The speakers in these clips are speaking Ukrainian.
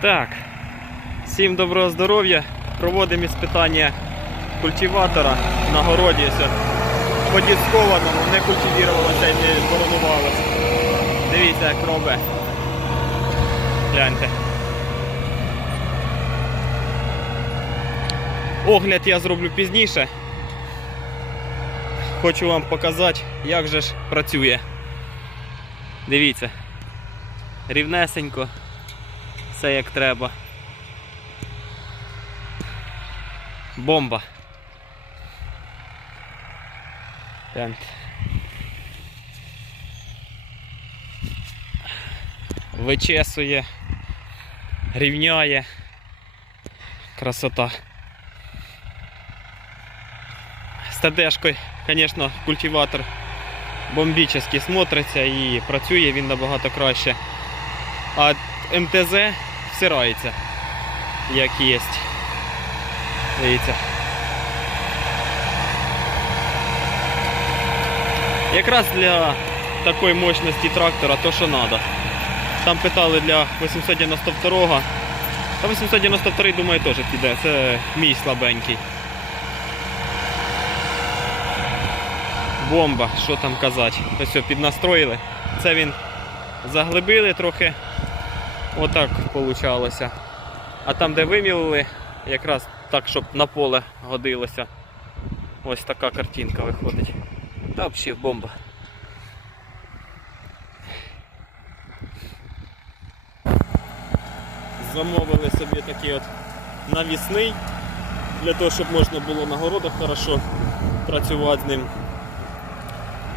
Так, всім доброго здоров'я. Проводимо іспитання культиватора на городі. Все. Подіскованому, не культивірувалося і не боронувалося. Дивіться, як робить. Гляньте. Огляд я зроблю пізніше. Хочу вам показати, як же ж працює. Дивіться. Рівнесенько. Все як треба. Бомба. Гляньте. Вичесує, рівняє. Красота. З ТДшкою, звісно, культиватор бомбічний смотриться і працює він набагато краще. А МТЗ всирається, як є. Дивіться. Якраз для такої мощності трактора то, що треба. Там питали для 892-го. Та 892 думаю, теж піде. Це мій слабенький. Бомба, що там казати. Ось все, піднастроїли. Це він заглибили трохи. Отак получалося. А там, де вимілили, якраз так, щоб на поле годилося. Ось така картинка виходить. Та взагалі бомба. Замовили собі такий от навісний, для того, щоб можна було на городах хорошо працювати з ним.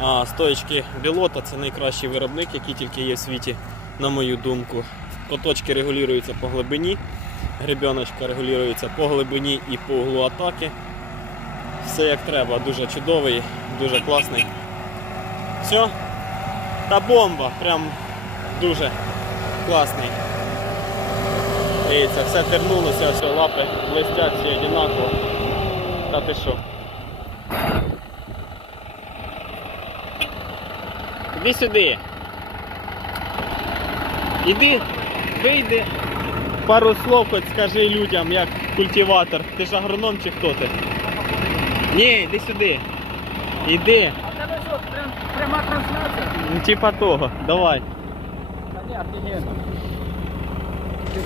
А стоечки білота це найкращий виробник, який тільки є в світі, на мою думку. Коточки регулюються по глибині, гребіночка регулюється по глибині і по углу атаки. Все як треба, дуже чудовий, дуже класний. Все. Та бомба, прям дуже класний. Дивіться, все тернулося, все, лапи блистять всі одинаково. Та ти що? Іди сюди. Іди, вийди. Пару слов хоч скажи людям, як культиватор. Ти ж агроном чи хто ти? Ні, іди сюди. Іди. А в тебе що, прям, пряма трансляція? Ну, Типа того, давай. Та ні, офігенно. Ти-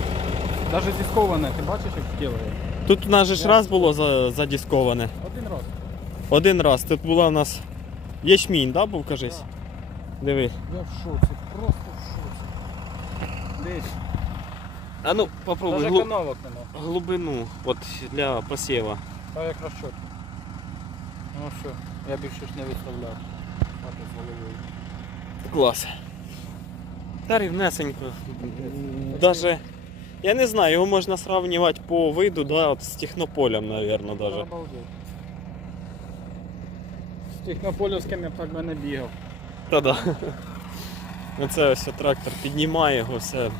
Даже дисковане, ти бачиш, як ділає? Тут у нас же ж раз було за- задісковане. Один раз. Один раз. Тут була у нас ячмінь, да, був, кажись? Диви. Я в шоці, просто. Дивись, А ну, попробуй навіть глу- канавок нема. глибину от для посіва. А як розчот. Ну все, я більше ж не відставляв. Хати з головою. Клас. Та рівнесенько. Даже, я не знаю, його можна сравнювати по виду, да, от з технополем, мабуть, даже. Обалдеть. З технополівським я б так би не бігав. Та-да. Оце ось трактор піднімає його все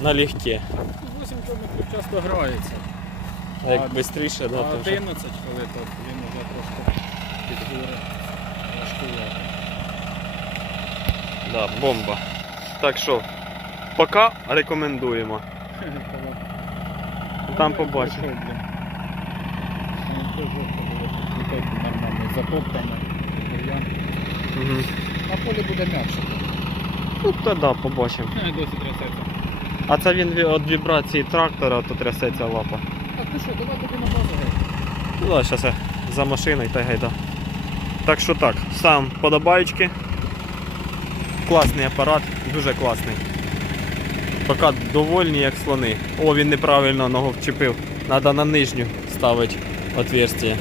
налегке. 8 км часто грається. А як швидше, да, то вже. 11, коли то він вже трошки підгоре. Важкувати. Да, бомба. Так що, поки рекомендуємо. Там побачимо. Нормально, затоптане. На полі буде м'якше. Ну, то да, побачимо. Досі трясеться. А це він від від вібрації трактора, то трясеться лапа. Так, ну що, давай тобі на базу геть. Ну да, зараз я за машиною та й гайда. Так що так, сам подобаючки. Класний апарат, дуже класний. Поки довольні, як слони. О, він неправильно ногу вчепив. Треба на нижню ставити отверстие.